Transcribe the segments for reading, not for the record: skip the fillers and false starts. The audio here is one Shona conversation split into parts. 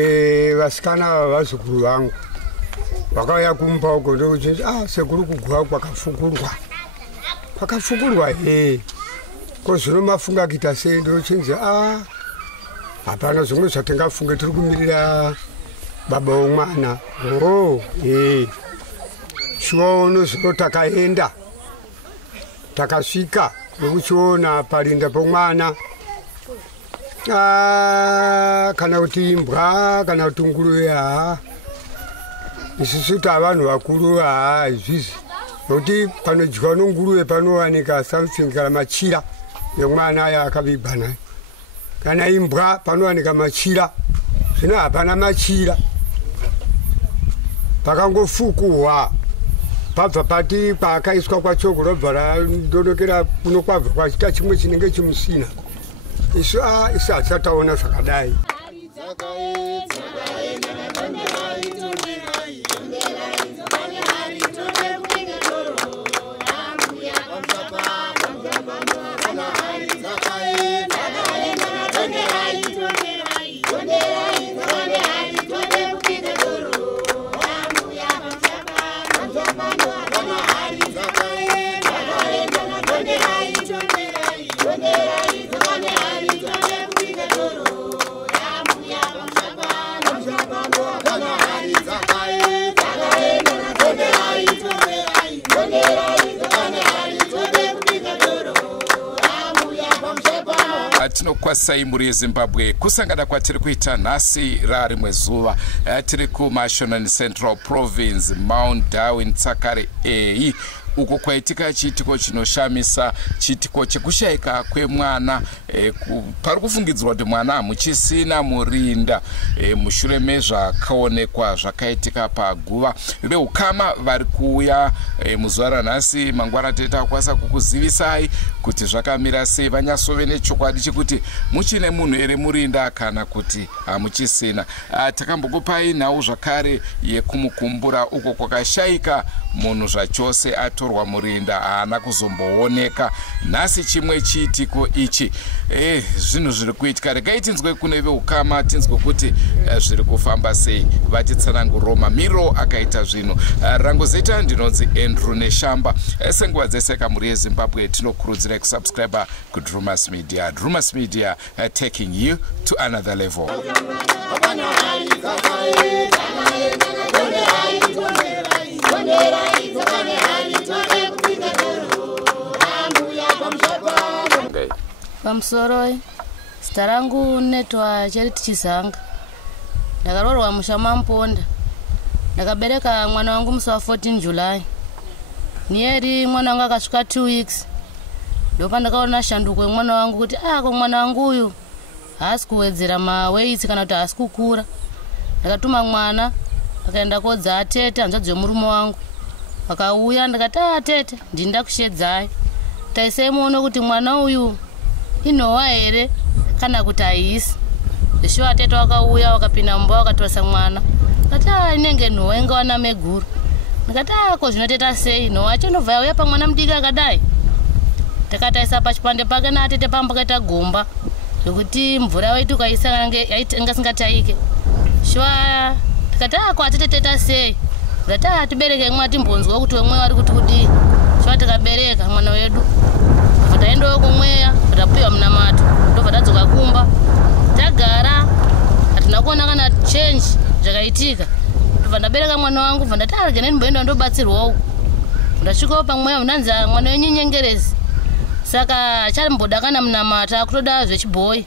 Vasikana vazukuru vangu vakauya kumba uko ndokuti sekuru kugwa kwakafukurwa kozvino mafunga kuita sei ndochinzi hapana zvimwe zvatingafunge tiri kumirira baba womwana chiona zvino takaenda takasvika nekuchiona parinda pomwana kana kuti imbwa kana kuti nguruve isusu tavanhu vakuru izvizvi nokuti panodyiwa nonguruve panowanika something kana machira yomwana aya akavigwa nayo, kana imbwa panowanika machira, zvino hapana machira. Pakangofukuhwa pabva pati paakaiswa kwacho kunobva radonokera kuno kwabva kwachita chimwe chinenge chimusina. Isu hatisataona zvakadai. Tinokwasai muri yeZimbabwe kusangana kwatiri kuita nhasi rarimwe zuva tiri kuMashonaland Central Province, Mount Darwin, Tsakare A, uko kwaitika chiitiko chinoshamisa, chiitiko chekushayika kwemwana pari kufungidzirwa kuti mwana hamuchisina murinda mushure mezvakaonekwa zvakaitika paguva veukama vari kuuya muzuva ranhasi mangwana takwanisa kukuzivisai kuti zvakamira sei, vanyatsove nechokwadi chekuti muchine munhu ere murinda kana kuti hamuchisina. Takambokupai nhau zvakare yekumukumbura uko kwakashayika munhu zvachose atorwa murinda haana kuzombooneka. Nhasi chimwe chiitiko ichi zvinhu zviri kuitika. Regai tinzwe kune veukama tinzwe kuti zviri kufamba sei, vatitsananguriro mamiro akaita zvinhu. Rangu zita ndinonzi Andrew Neshamba. Senguva dzese kamuri yeZimbabwe tinokurudzira kusubscribe kuDrumas Media. Drumas Media taking you to another level. Pamsoroi zita rangu netwa Charity Chizanga. Ndakarorwa musha Mamponda. Ndakabereka mwana wangu musi wa 14 July. Nieri mwana wangu akasvika 2 weeks. Ndopa ndakaona shanduko mwana wangu kuti ko mwana wangu uyu haasi kuwedzera maweights kana kuti haasi kukura. Ndakatuma mwana akaenda kodza atete hanzvadzi yomurume wangu. Vakauya ndakati atete ndinda kushedzai. Taisei muone kuti mwana uyu inowa here kana kuti haisi. Zveshuwa atete vakauya vakapinda mumba vakatwasa mwana. Ndakati inenge nhowa ingawana meguru. Ndakati ko zvinoteta sei, nhowa yacho inobva yauya pamwana mudiki akadai. Takataisa pachipande pake naatete pamba kaita gomba zvokuti mvura wetu kaisa ingasingataike. Shuwa tikati ko atete teta sei, ndati tibereke mwana timbonzwa kuti wemwe wari kuti kudii. Shuwa tikabereka mwana wedu taendawo kumweya tapiwa munamato ndobva tadzoka kumba tagara hatina kuona kana change zvakaitika. Ndobva ndabereka mwana wangu bva ndati arege ndimboenda ndobatsirwawo. Ndasvikawo pamweya munanzi mwana wenyu nyengerezi, saka chamboda kana munamata akutoda zvechibhoyi,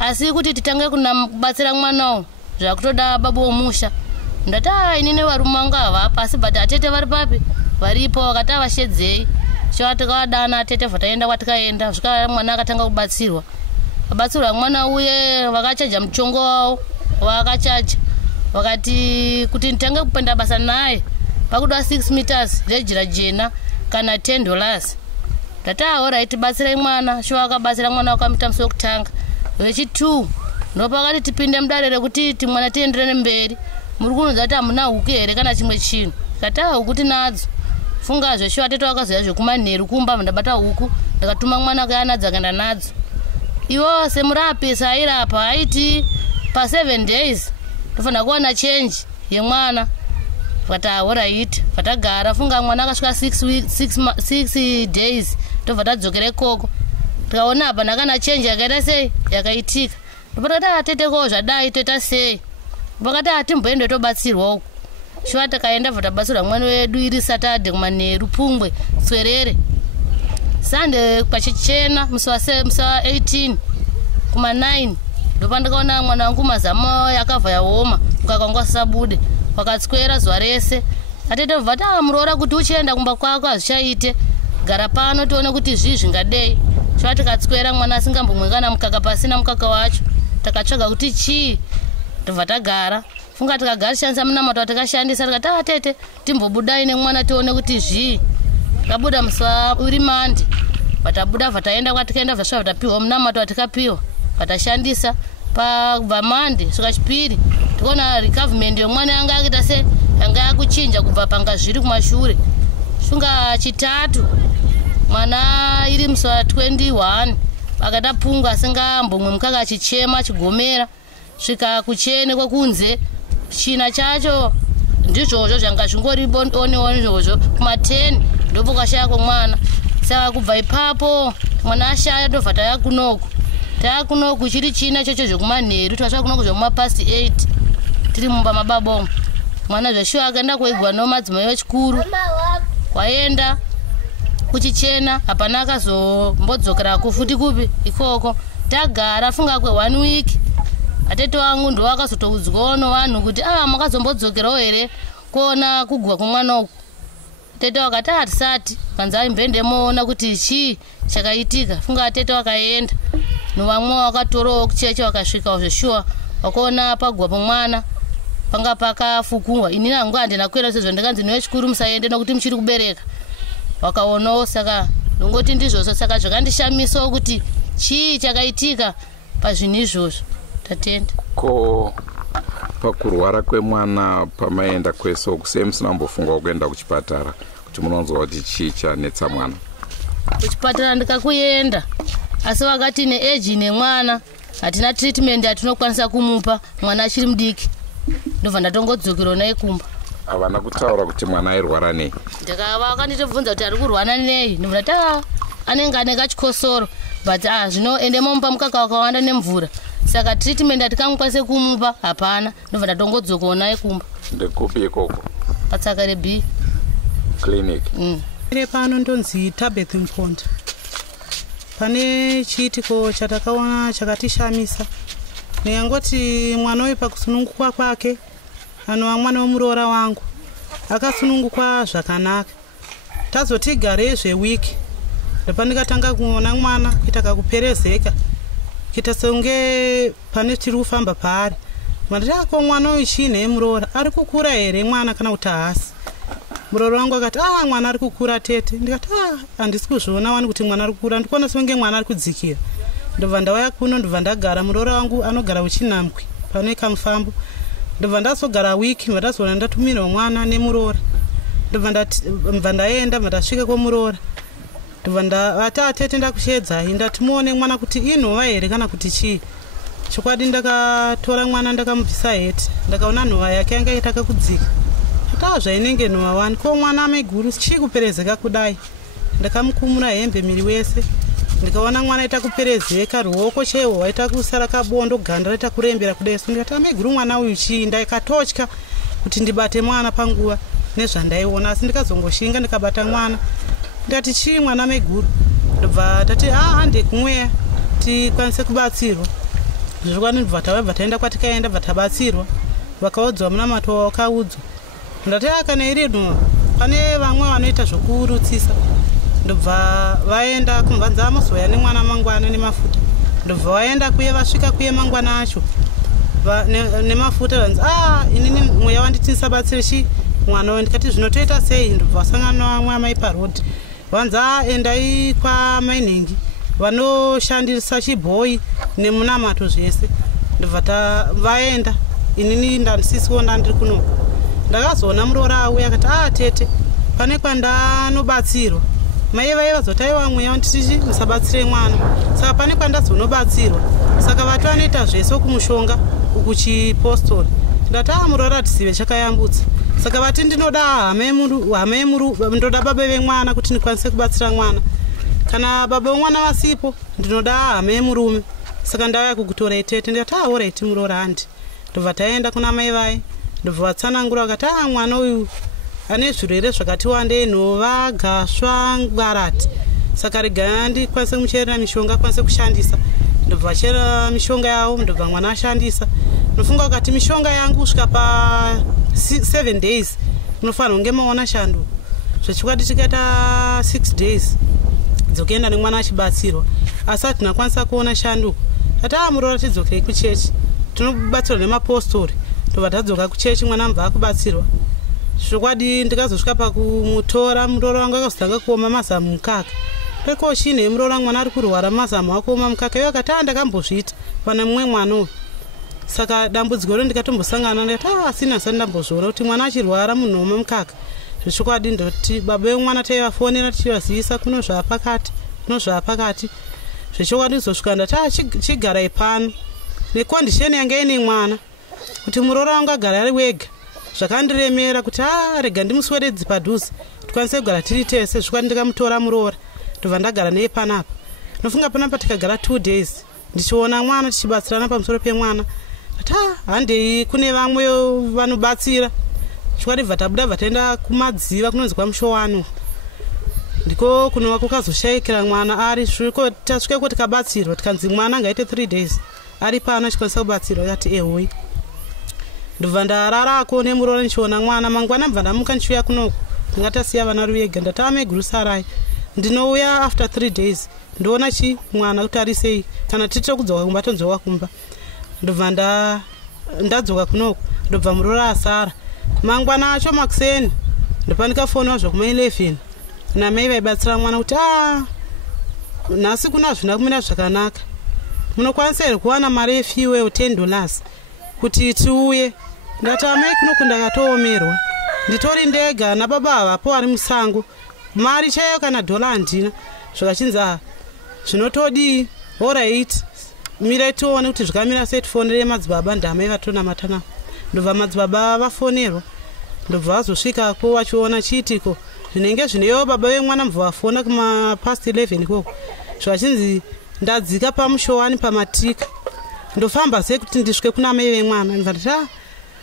asi kuti titange kubatsira mwanawo zvakutoda babu womusha. Ndati inini varume vangu havapa, asi but atete vari papi varipo vakati vashedzei. Shuwa tikavadana atete vataenda kwatikaenda zvika mwana akatanga kubatsirwa. Vabatsirwa mwana uye vakachaja muchongo wavo vakachaja vakati kuti nditange kupenda basa naye pakuda 6 meters rejira jena kana $10. Ndati alright batsirai mwana. Shuwa akabatsira mwana wakamuita musi wekutanga. Wechi2 ndopakati tipinde mudare rekuti mwana tienderere mberi. Muri kunonzwa kuti hamuna huku here kana chimwe chinhu. Ndati huku tinadzo. Funga zveshuwa atete vakazoya zvekumanheru kumba ndabata huku ndakatuma mwana kaanadza akaenda nadzo. Iwo semurapi sairapa aiti pa 7 days tofana kuona change yemwana alright vatagara funga mwana akasvika 6 days tobva tadzokere koko tikaona apa ndakana change yakaita sei yakaitika ndopata tatete zvadai toita sei pakati hatimboende tobatsirwa uku shuwa takaenda bva tabatsirwa mwana wedu iri Saturday kumanheru Pungwe Swerere Sunday pachichena musi wa 18 kuma 9 ndopa ndikaona mwana wangu mazamo yakabva yaoma ukakangwa sabude wakatswera zuva rese atete bva tamuroora kuti uchienda kumba kwako hazvichaite gara pano tione kuti zvii zvingadei shuwa tikatswera mwana asingambomwengana mukaka pasina mukaka wacho takatsvaga kuti chii tobva tagara funga tikagarishandisa munamato watakashandisa tikati atete timbobudai nemwana tione kuti zvii takabuda musi uri Mande vatabuda vataenda kwatikaenda zvasva vatapiwa munamato watikapiwa vatashandisa pabva Mande svika Chipiri tikaona recoverment yomwana yanga yakuita se yanga yakuchinja kubva panga zviri kumashure funga Chitatu mwana iri musi wa 21 akata Pungwa asingambomwe mukaka achichema chigomera svika kuchene kwekunze china chacho ndizvozvo zvanga zvingoripo one izvozvo kuma 10 ndopo kashayako mwana saka kubva ipapo mwana ashaya tobva tayakunoku chiri china chocho zvokumanheru twasvika kunoku zvomumapast 8 tiri mumba mababomo mwana zveshuwa akaenda kuigwa nomadzimai vechikuru waenda kuchichena hapana akazombodzokera futi kupi ikoko tagara funga kwe 1 week atete wangu ndo akazotoudzwawo vanhu kuti makazombodzokerawo here kuona kugwa kwemwana uku atete wakati hatisati kanzi aimbendemona kuti chii chakaitika funga atete wakaenda novamwe wakatorowo kucheche wakasvika zveshuwa wakaona pagwa pomwana panga pakafukungwa ini nangu handina kuenda sezvo ndikanzi newechikuru musaende nokuti muchiri kubereka wakaonawo saka ndongoti ndizvozvo saka zvakandishamisawo kuti chii chakaitika pazvinhu izvozvo tatenda ko pakurwara kwemwana pamaenda kwese kusei musina mbofunga kuenda kuchipatara kuti munonzwa kuti chii chanetsa mwana kuchipatara ndikakuenda asi vakati neeji nemwana hatina treatment yatinokwanisa kumupa mwana achiri mudiki ndobva ndatongodzokera naye kumba havana kutaura kuti mwana airwara nei vakanditobvunza kuti ari kurwana nei ndobva ndati anenge ane kachikosoro but zvino ende momupa mukaka wakawanda nemvura saka treatment atikamukwanise kumupa hapana ndobva ndatongodzokawo naye kumba ndekupi ikoko patsakare B clinic ire pano ndonzi Tabeth Mponda pane chiitiko chatakaona chakatishamisa neyangoti mwana uyu pakusunungukwa kwake anova mwana wemuroora wangu akasunungukwa zvakanaka tazotigare zvewiki ndopandikatanga kuona mwana kuita kakuperezeka kuita songe pane tiri kufamba paari mandati ako mwana uyu chiine yemuroora ari kukura here mwana kana kuti haasi muroora wangu akati mwana ari kukura tete ndikati handisi kuzviona wani kuti mwana ari kukura ndikuona songe mwana ari kudzikira ndobva ndauya kuno ndobva ndagara muroora wangu anogara uChinambwe pane kamufambo ndobva ndazogara wiki ndobva ndazoona ndatumirwa mwana nemuroora ndobva ndaenda ndobva ndasvika kwomuroora ndobva vati atete ndakushedzai ndati muone mwana kuti inhova here kana kuti chii chokwadi ndakatora mwana ndakamubvisa heti ndakaona nhova yake yanga itaka kudzika zvainenge nhova wani ko mwana ameguru chii kuperezeka kudai ndakamukumura hembe miri wese ndikaona mwana aita kuperezeka ruoko cheho waita kusara kabondo ganda raita kurembera kudai so ndikati ameguru mwana uyu chii ndaikatotya kuti ndibate mwana panguva nezvandaiona asi ndikazongoshinga ndikabata mwana ndikati chii mwana ameguru ndobva tati handekumweya tikwanise kubatsirwa zvikwani ndobva tabva taenda kwatikaenda bva tabatsirwa vakaudzwa munamato wakaudzwa ndati kana iri nhova pane vamwe vanoita zvokurutsisa ndobva vaenda kumvanza muzoya nemwana mangwana nemafuta ndobva vaenda kuye vasvika kuye mangwana acho nemafuta vanzi inini mweya wanditisabatsire chi mwana uyu ndikati zvinotoita sei ndobva vasangana navamwe amai parodi vanzi endai kwamainhingi vanoshandisa chibhoyi nemunamato zvese ndobva vaenda inini ndandisisiwo ndandiri kunoko ndakazoona muroora auya akati tete pane kwandanobatsirwa mai vai vazotaiwa mweya wanditichi musabatsire mwana saka pane kwandazonobatsirwa saka vati vanoita zvese kumushonga kuchipostori ndati murora tisive chakayambutsa saka vati ndinoda hame ndoda baba vemwana kuti ndikwanise kubatsira mwana kana baba vemwana vasipo ndinoda hame yemurume saka ndauya kukutora itete ndikati oraiti murora handi ndobva taenda kuna mai vai ndobva vatsanangura vakati mwana uyu ane zvirwere zvakati wandei nhova gasva ngwarati saka rega ndikwanise kumucherera mishonga akwanise kushandisa ndobva vachera mishonga yavo ndobva mwana ashandisa nofunga wakati mishonga yangu kusvika pa 7 days unofanira kunge maona shando zvechikwadi tikaita 6 days dzokuenda nemwana achibatsirwa asi hatina kwanisa kuona shando ati murora tidzokei kuchechi tinobatsirwa nemapostori ndobva tadzoka kuchechi mwana mbva akubatsirwa zvokwadi ndikazosvika pakumutora murora wangu akazotanga kuoma mazamu mukaka peko chine murora wangu mwana ari kurwara mazamu akuoma mukaka iwe akati ndakambozviita pana mumwe mwana uyu saka dambudziko ndikatombosangana ndati asina asati ndambozviona kuti mwana achirwara munhoma mukaka zvechokwadi ndoti baba vemwana taivafonera tichivazivisa kuno zvaapakati zvechokwadi kuzosvika ndati chigarai pano nekondisheni yanga ine mwana kuti murora wangu agara ari wega zvakandiremera kuti rega ndimuswededzi padhuze tikwanise kugara tiri tese zvokwadi ndikamutora murora ndobva ndagara neye panapa nofunga panapa tikagara 2 days ndichiona mwana tichibatsirana pamusoro pemwana ati handei kune vamwe vanobatsira zvokwadi bva tabuda bva taenda kumadziva kunonzi kwamushowani ndiko kunova kukazoshayikira mwana ari tasvikeko tikabatsirwa tikanzi mwana ngaite 3 days ari pano achikwanisa kubatsirwa akati ehoi ndobva ndararako nemurora ndichiona mwana mangwana mbva ndamuka ndichiuya kunoko ndingatasiya vana ruvega ndati gurusarai ndinouya after 3 days ndoona mwana kuti ari sei kana titire kudzoka kumba tonzoka kumba ndobva ndadzoka kunoko ndobva murora asara mangwana acho makuseni ndopa ndikafoniwa zvakuma 11 namai vaibatsira mwana kuti nhasi kuna zvina kumira zvakanaka munokwanisa here kuwana mari yefiwe $10 kuti tiuye ndati amai kunoku ndakatoomerwa nditori ndega nababa havapo ari musango mari chaiyo kana $1 handina zvakachinzi zvinotodii oright mirai tione kuti zvakamira sei tifonere madzibaba ndamai vatonamatana ndobva madzibaba vafonerwa ndobva vazosvikako vachiona chiitiko zvinenge zvineyo baba vemwana mbva vafona kumapast 11 ikoko zvakachinzi ndadzika pamushowani pamatika ndofamba sei kuti ndisvike kuna mai vemwana ndivati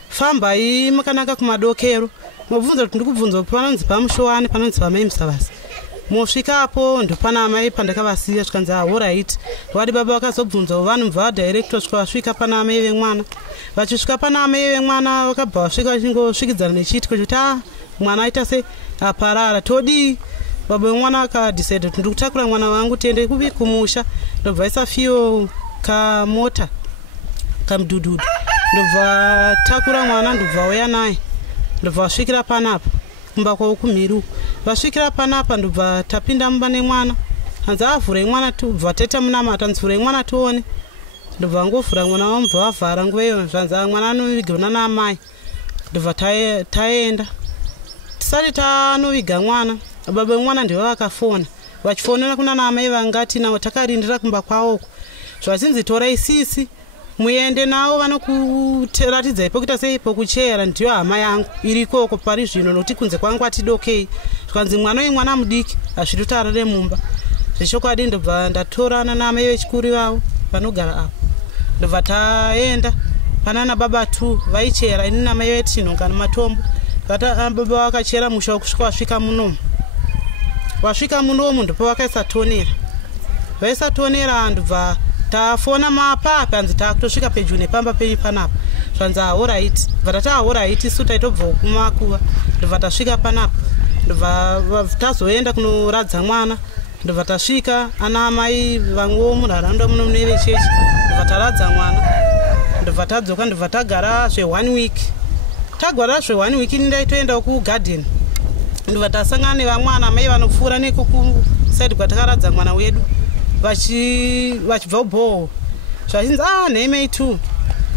fambai makanaka kumadokero mobvunza kuti ndikubvunza panonzi pamushowani panonzi pamai musavasi mosvikapo ndopana mai pandakavasiya zvikanzi oright wadi baba vakazobvunza vanhu mva vadirector svika vasvika pana mai vemwana vachisvika pana mai vemwana vakabva vasvika vachingosvikidzana nechiitiko chokuti mwana aita se aparara todii baba vemwana akadecide kuti ndikutakura mwana wangu tiende kuvi kumusha ndobva isafiyo kamota kamudhudhudhu ndobva takura mwana ndobva uya naye ndobva vasvikira panapa kumba kwavo kumhiru vasvikira panapa ndobva tapinda mumba nemwana hanzi avhure mwana tubva taita munamata nzivhure mwana tione ndobva ngovhura mwana wamubva vavhara nguva iyo zvanzi mwana anovigana naamai ndobva taenda tisati tanoviga mwana baba vemwana ndivo vakafona vachifonera kuna naamai vangati navo takarindira kumba kwavoko zvachinzi torai sisi muende navo vanokuratidzai pokuita sei pokuchera ndiyo hama yangu iri ikoko pari zvino nokuti kunze kwangu atidokei zvikanzi mwana uyu mwana mudiki hazviri kuti arare mumba zvechokwadi ndobva ndatorana naamai vechikuru vavo vanogara apo ndobva taenda pana nababa 2 vaichera ini namai vetinhonga nematombo baba vakachera musha wokusvika vasvika munomu ndopa vakaisa tonera vaisa tonera ndobva tafona mapapi hanzi takutosvika pedyo nepamba penyu panapa zvanzi oright bva oright isu taitobva kumakuva ndobva tasvika panapa ndobva tazoenda kunoradza mwana ndobva tasvika ana amai vamwewo munharaunda muno mune vechechi ndobva taradza mwana ndobva tadzoka ndobva tagara zve1 week tagara zve1 week ndaitoendawo kugarden ndobva tasangana nevamwana mai vanopfuura neko kusaidi kwatakaradza mwana wedu vachibva ubhoho zvachinzi nhemei 2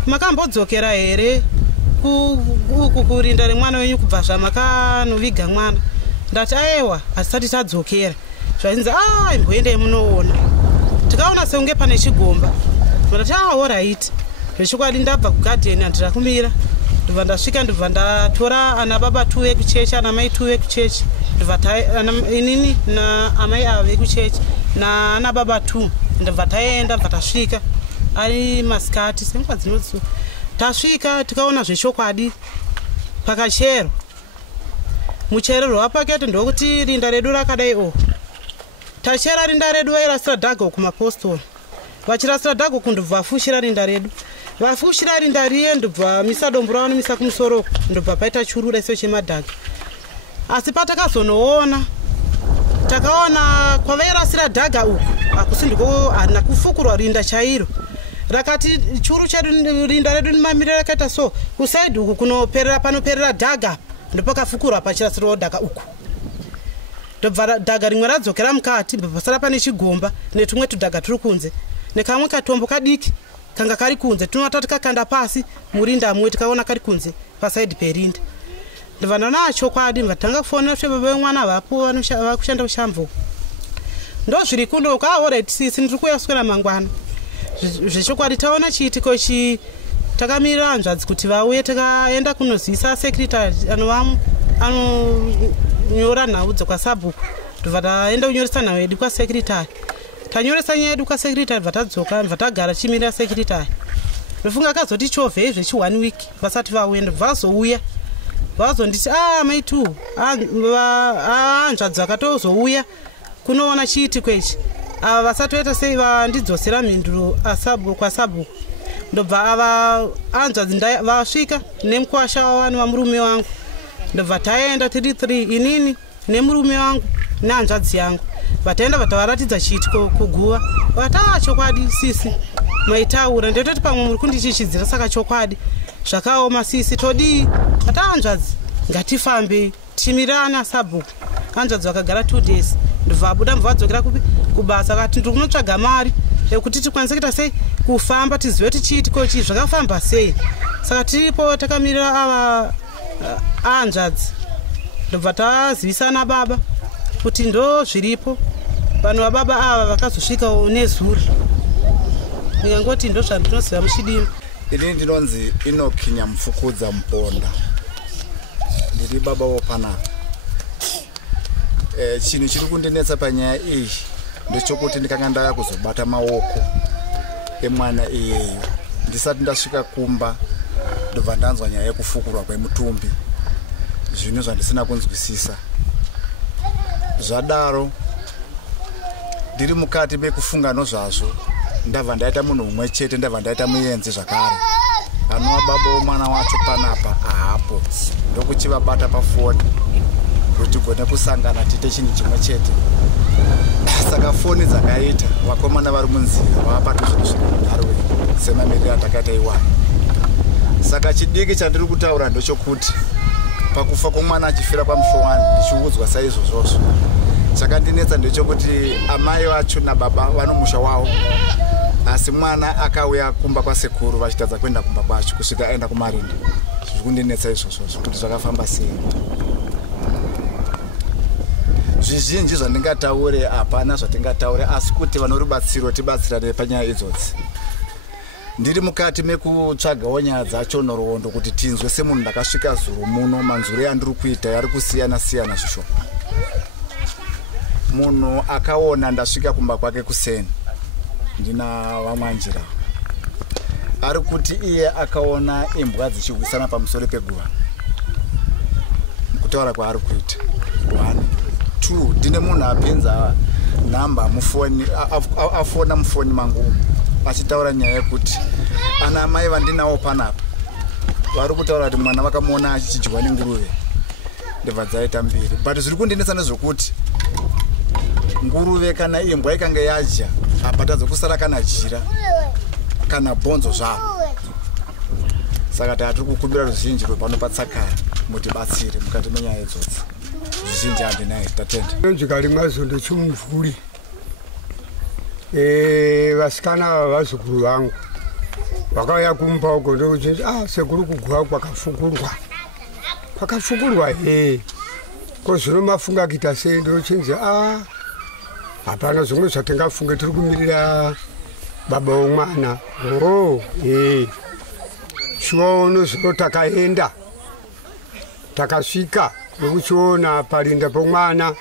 makambodzokera here uku kurinda remwana wenyu kubva zvamakanoviga mwana ndati aiwa hasisati tadzokera zvachinzi imboendei munoona tikaona seunge pane chigomba ndati oright zvechokwadi ndabva kugadheni handira kumira ndobva ndasvika ndobva ndatora ana baba 2 vekuchechi ana mai 2 vekuchechi ndobva inini naamai ava vekuchechi naana baba 2 ndobva taenda bva tasvika ari masikati senguva dzinotsu tasvika tikaona zvechokwadi pakachero mucherero wapaketi ndokuti rinda redu rakadai tachera rinda redu vairasira dhago kumapostoro vachirasira dhago kundobva vafushira rinda redu vafushira rinda riye ndobva misa dombo ravanomisa kumusoroko ndobva paita churura iso chemadhaga asi patakazonoona takaona kwavairasira dhaga uku hakusi ndiko harina kufukurwa rinda chairo rakati churu chedu rinda redu nimamiriro rakaita so kusaidi uku kunoperera panoperera dhaga ndopakafukurwa pachirasirawo dhaga uku ndobva dhaga rimwe radzokera mukati pasara pane chigomba netumwe tudhaga turi kunze nekamwe katombo kadiki kanga kari kunze tunota tikakanda pasi murinda amwe tikaona kari kunze pasaidi perinda ndobva ndaona chokwadi ndatanga kufonera baba vemwana vapo vakushanda kushambo ndo zviri kuno alright sisi ndiri kuyaswera mangwana zvechokwadi taona chiitiko ichi takamirira hanzvadzi kuti vauye takaenda kunozivisa secretary anonyora nhau dzakasabhuku ndobva taenda kunyoresa nhau yedu kwasecretary tanyoresa nyaya yedu kwasecretary bva tadzoka bva tagara chimirira secretary ndofunga akazoti chovhei zvechi 1 week vasati vauya ndobva vazouya vazonditi maitu hanzvadzi vakatozouya kunoona chiitiko ichi ava vasatoita sei vandidzosera mhinduro kwasabhuku ndobva ava hanzvadzi vasvika nemukwasha wavani vamurume wangu ndobva taenda 3 inini nemurume wangu nehanzvadzi yangu vataenda vatavaratidza chiitiko kuguva vata chokwadi sisi maitaura ndetoti pamwe muri kundichichidzira saka chokwadi zvakaoma sisi todii vata hanzvadzi ngatifambe timirana sabhuku hanzvadzi vakagara 2 days ndobva abuda mbva vadzokera kubasa vati ndiri kunotsvaga mari yekuti tikwanise kuita sei kufamba tizive kuti chiitiko chii zvakafamba sei saka tiripo takamirira ava hanzvadzi ndobva tazivisana baba kuti ndo zviripo vanhu vababa ava vakazosvikawo nezuro ndingangoti ndo zvandinoziva muchidima ini ndinonzi Enoch Nyamufukudza Muponda ndiri baba wopanapa chinhu chiri kundinetsa panyaya iyi ndechokuti ndikanga ndaya kuzobata maoko emwana iyeyo ndisati ndasvika kumba ndobva ndanzwa nyaya yekufukurwa kwemutumbi zvinhu zvandisina kunzwisisa zvadaro ndiri mukati mekufungano zvazvo ndabva ndaita munhu umwe chete ndabva ndaita muenzi zvakare vanova baba womwana wacho panapa hapo ndokuchivabata pafoni kuti tigone kusangana tiite chinhu chimwe chete saka foni dzakaita vakomana vari munzira vavapata zvinhu zvinharwe semamiriro atakaita iwani saka chidiki chandiri kutaura ndechokuti pakufa kwomwana achifira pamushowani ndichiudzwa saizvozvozvo chakandinetsa ndechokuti amai vacho nababa vanomusha wavo asi mwana akauya kumba kwasekuru vachitadza kuenda kumba kwacho kusvika aenda kumarinda zviri kundinetsa izvozvozvo kuti zvakafamba sei zvizhinji zvandingataure hapana zvatingataure asi kuti vanoribatsiro tibatsirane panyaya idzodzi ndiri mukati mekutsvagawo nyaya dzacho noroondo kuti tinzwe semunhu ndakasvika zuro muno manzuro andiri kuita yari kusiyana siyana zvishoma munhu akaona ndasvika kumba kwake kuseni ndina vamwanjira ari kuti iye akaona imbwa dzichirwisana pamusoro peguva kutaura kwaari kuita 1 2 ndine munhu apinza namba mufoni afona mufoni mangu achitaura nyaya yekuti ana amai vandinawo panapa vari kutaura kuti mwana vakamuona achichidyiwa nenguruve ndebva dzaita 2 but zviri kundinetsa nezvokuti nguruve kana imbwa ikanga yadya hapatadza kusara kana jira kana bhonzo zvavo saka tatiri kukumbira ruzhinji rwepanopatsakara mutibatsire mukati menyaya idzodzi zvizhinji handinaye tatenda njikali mazondo chomuvhuri vasikana ava vazukuru vangu vakauya kumba uko ndokuti sekuru kuguva kwakafukurwa kozvino mafunga kuita sei ndochinzi hapana zvimwe zvatingafunge tiri kumirira baba womwana chiwaono zino takaenda takasvika nekuchiona parinda pomwana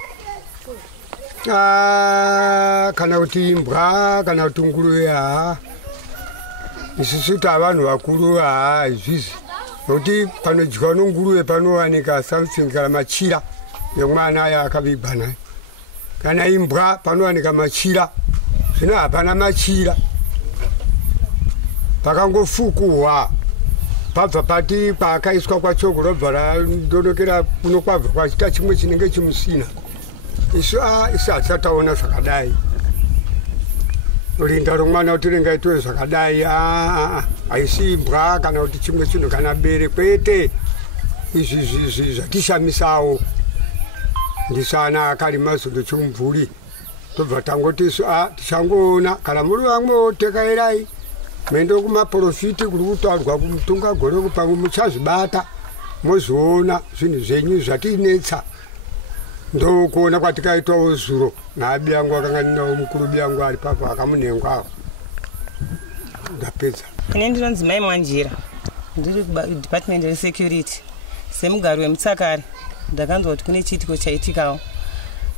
kana kuti imbwa kana kuti nguruve isusu tavanhu vakuru izvizvi nokuti panodyiwa nenguruve panowanika something kana machira yemwana aya akavigwa nayo. Kana imbwa panowanika machira, zvino hapana machira. Pakangofukuhwa pabva pati paakaiswa kwachoko robva radonokera kuno kwabva kwachita chimwe chinenge chimusina. Isu hatisataona zvakadai. Rinda romwana kuti ringaitwe zvakadai haisi imbwa kana kuti chimwe chinhu kana bere kwete. Izvi zvatishamisawo. Ndisana akarima zondo chumvuri. Tobva tangoti isu tichangoona kana muri vamwe otekairai. Mendo kumaprofiti kuri kutaurwa kumutunga gore kupangu muchazvibata mozoona zvinhu zvenyu zvatinetsa. Ndokuona kwatikaitawo zuro nabi angu akanga ndinawo mukuru biangu ari papo akamunengwa. Ndapedza. Ine ndinonzi Mai Mwanjira. Ndiri kudepartment resecurity. Semugari wemutsakare. Ndakanzwa kuti kune chiitiko chaitikawo.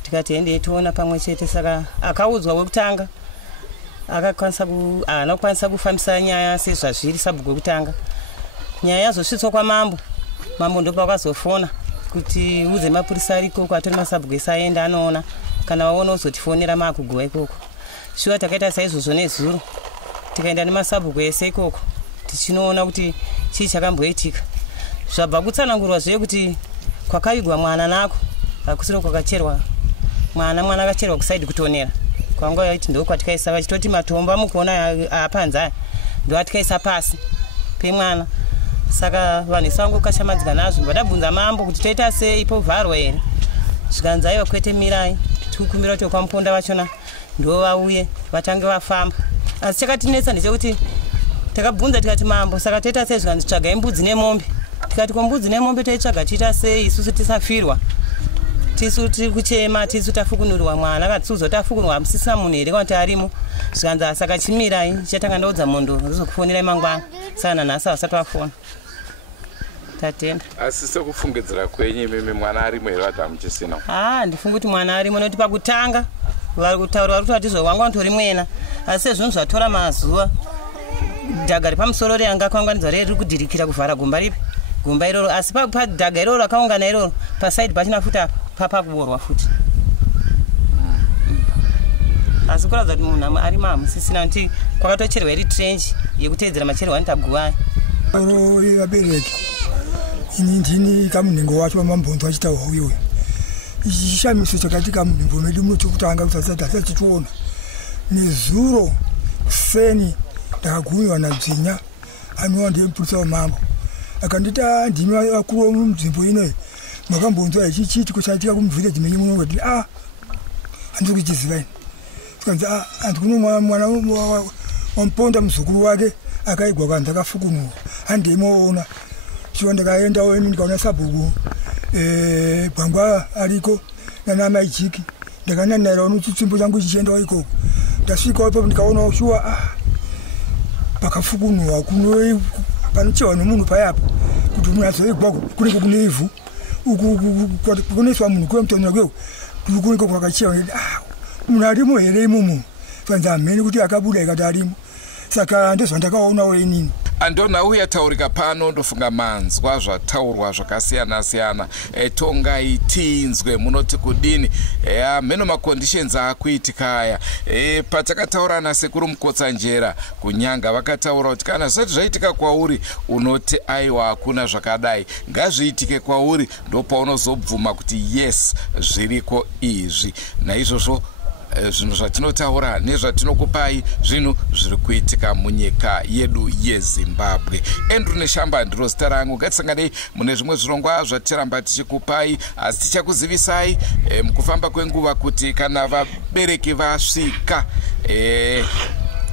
Tikati ende tiona pamwe chete saka akaudzwa wekutanga. Anokwanisa kufambisa nyaya sezvazviri sabhuku wekutanga. Nyaya yazosvitswa kwamambo. Mambo ndipo akazofona kuti udze mapurisa ariko kwatori masabhuku esaenda anoona kana waona uzotifonera makuguwa ikoko. Shuwa takaita saizvozvo nezuro. Tikaenda nemasabhuku ese ikoko tichinoona kuti chii chakamboitika. Zvabva kutsanangurwa zve kuti kwakavigwa mwana nako akusiro kwakacherwa mwana akacherwa kusaidi kutonera. Kwangu yaiti ndo kwatikaisa vachitoti matomba mukuona apanza ndo atikaisa pasi pemwana. Saka vanhu sangu kashamadzika nazvo vadabvunza mambo kuti toita sei povharwa here. Zvikanzaiwa kwete mirai tikukumbira kuti kwamuponda vachona ndo vauye vatange vafamba. Asi chakatinetsa ndechekuti takabvunza tikati mambo saka toita sei zvikanzi tsvagai mbudzi nemombe. Tikati kombudzi nemombe toitsvaga tiita sei isusu tisafirwa. Tisu tiri kuchema tisu tafukunurwa mwana kana tizotafukunurwa musisina munhu here kana kuti arimo. Zvikanzi saka chimirai chatanga ndaudza mondo ndizokufonera mangwana. Saka nhasi vasati vafona. Tatenda. Asi sekufungidzira kwenyu imimi mwana arimo here vati hamuchisina? Ndifunga kuti mwana arimo nokuti pakutanga vari kutaura vari kuti hatizowangwa notori mwena. Asi sezvinhu zvatora mazuva dhaga repamusoro reanga kwangwanidzwa riri kudhirikira kuvhara gomba ripi gomba iroro. Asi padhaga iroro akaungana iroro pasaidi pachina futi apa papakuborwa futi. Asi kuratidza kuti munhu arimo hamusisina kuti kwakatocherwa iri trench yekuteedzera macherwa anitaguwai. Vabereki ini ndini kamunhengo wacho wamambonzo achitaurwa uyoyo. Chishamiso chakatika munhengo medu muno chokutanga kusati tichiona nezuro kuseni ndakagumiwa nabdzinya anova ndiye mupurisa wamambo akanditi ndimi vakuru vemunzvimbo inoyi makambonzwa ichi chiitiko chaitika kumuvhileji menyu muno kuti handisi kuchizivaini. Tikanzi handi kuno mwana wamuponda muzukuru wake akaigwa kanzi akafukunurwa handimoona. Shuwa ndakaendawo ini ndikaona sabhuku Bwangwa ariko nana Jiki ndakananaira nochitsimbo changu chichiendawo ikoko. Ndasvikawo ipapo ndikaonawo shuwa pakafukunurwa panochewa nomunhu payapa kuti munhu azoigwa kunenge kune ivhu kunoiswa munhu kwemutonera kweko kunenge kwakachewa. Munhu arimo here imomo. Tikanzi hamheni kuti akabuda ikati arimo. Saka ndozvandakaonawo inini. Andona uyataurika pano ndofunga manzwa zvataurwa zvakasiyana-siyana. Tongai tinzwe munoti kudini meno maconditions akuitika aya. Patakataurana sekuru Mukotsanjera kunyanga vakataura kuti kana zvisati zvaitika kwauri unoti aiwa hakuna zvakadai, ngazviitike kwauri ndopaunozobvuma kuti yes zviriko izvi. Naizvozvo zvinhu zvatinotaura nezvatinokupai zvinhu zviri kuitika munyika yedu yeZimbabwe. Andrew Neshamba ndiro zita rangu. Ngatisanganei mune zvimwe zvirongwa zvatiramba tichikupai asi tichakuzivisai mukufamba kwenguva kuti kana vabereki vasvika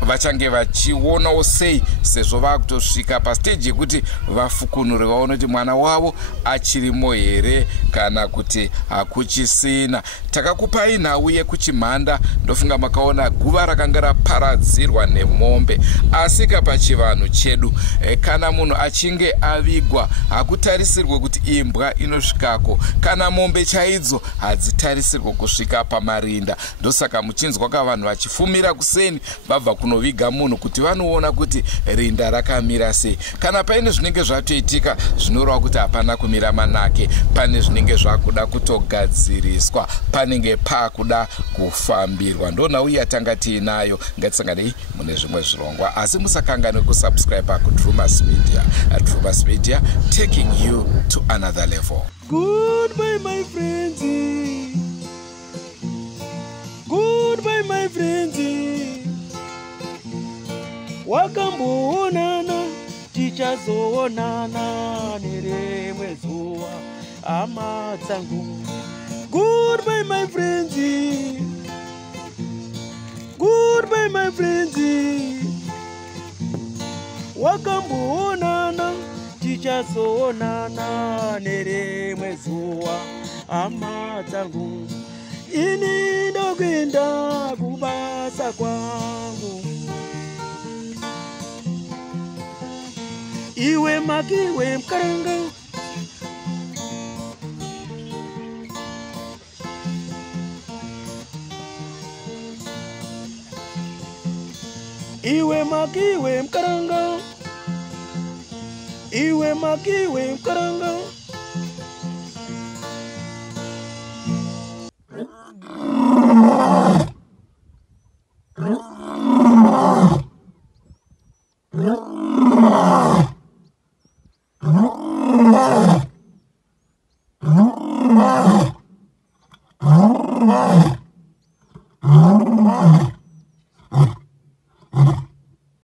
vachange vachionawo sei sezvo vakutosvika pastage yekuti vafukunure vaone kuti mwana wavo achirimo here kana kuti hakuchisina. Takakupai nhau yekuchimhanda, ndofunga makaona guva rakanga raparadzirwa nemombe. Asika pachivanhu chedu kana munhu achinge avigwa hakutarisirwe kuti imbwa inosvikako kana mombe chaidzo hadzitarisirwe kusvika pamarinda. Ndosaka muchinzwa kavanhu vachifumira kuseni vabva kunoviga munhu kuti vanoona kuti rinda rakamira sei. Kana paine zvinenge zvatoitika zvinoreva kuti hapana kumira manake, pane zvinenge zvakuda kutogadziriswa, panenge pakuda kufambirwa. Ndonhau yatanga tiinayo, ngatisanganei mune zvimwe zvirongwa. Asi musakanganwe kusubscribe kuDrumas Media. Drumas Media, taking you to another level. Goodbye my friends. Goodbye my friends. Wakamboonana tichazoonana nerimwe zuva hama dzangu. Goodbye my friends. Goodbye my friends. Wakamboonana tichazoonana nerimwe zuva hama dzangu. Ini ndokwenda kubasa kwangu. Iwe makiwe mkaranga. Iwe makiwe mkaranga. Iwe makiwe mkaranga. Yeah.